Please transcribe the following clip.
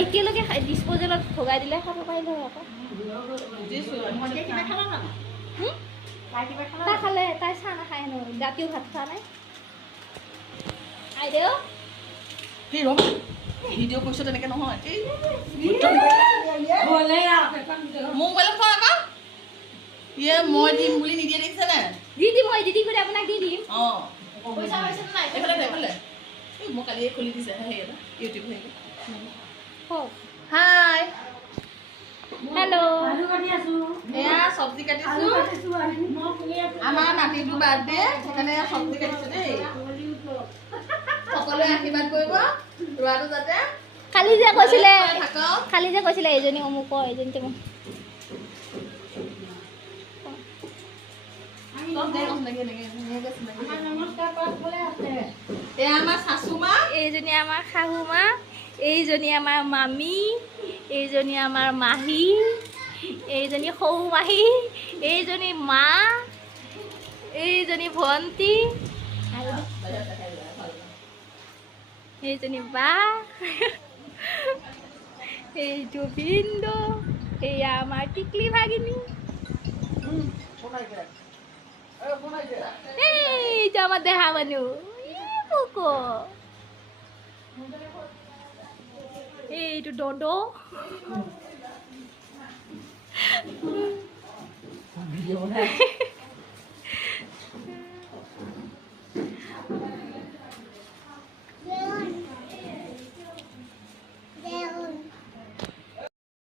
একেলগে ডিছপ'জেলত ভগাই দিলে খাব পাৰিলে আকৌ তাই খালে তাই চাহ নাখায় হেনো ৰাতিও ভাত খোৱা নাই আইদেউ ভিডিঅ' কৰিছোঁ তেনেকৈ নহয় মোবাইলত থোৱা আকৌ ইয়ে মই দিম বুলি নিদিয়ে দেখিছেনে দি দিম মই এডিটিং কৰি আপোনাক দি দিম অঁ পইচা পাইছে নাই এইফালে মই কালিয়ে খুলি দিছে হেৰি এটা ইউটিউব হেৰি হাই হেল্ল' এয়া চব্জি কাটিছোঁ আমাৰ নাতিটোৰ বাৰ্থডে সেইকাৰণে চব্জি কাটিছোঁ দেই সকলোৱে আশীৰ্বাদ কৰিব ল'ৰাটো যাতে কালি যে কৈছিলে এইজনী অমুক এইজনী তেমুক এইজনী আমাৰ শাহু মা এইজনী আমাৰ মামী এইজনী আমাৰ মাহী এইজনী সৰু মাহী এইজনী মা এইজনী ভণ্টি এইজনী বা এইটো ভিন্দু এয়া আমাৰ টিকলি ভাগিনী এইটো আমাৰ দেহা মানু এইটো ডডো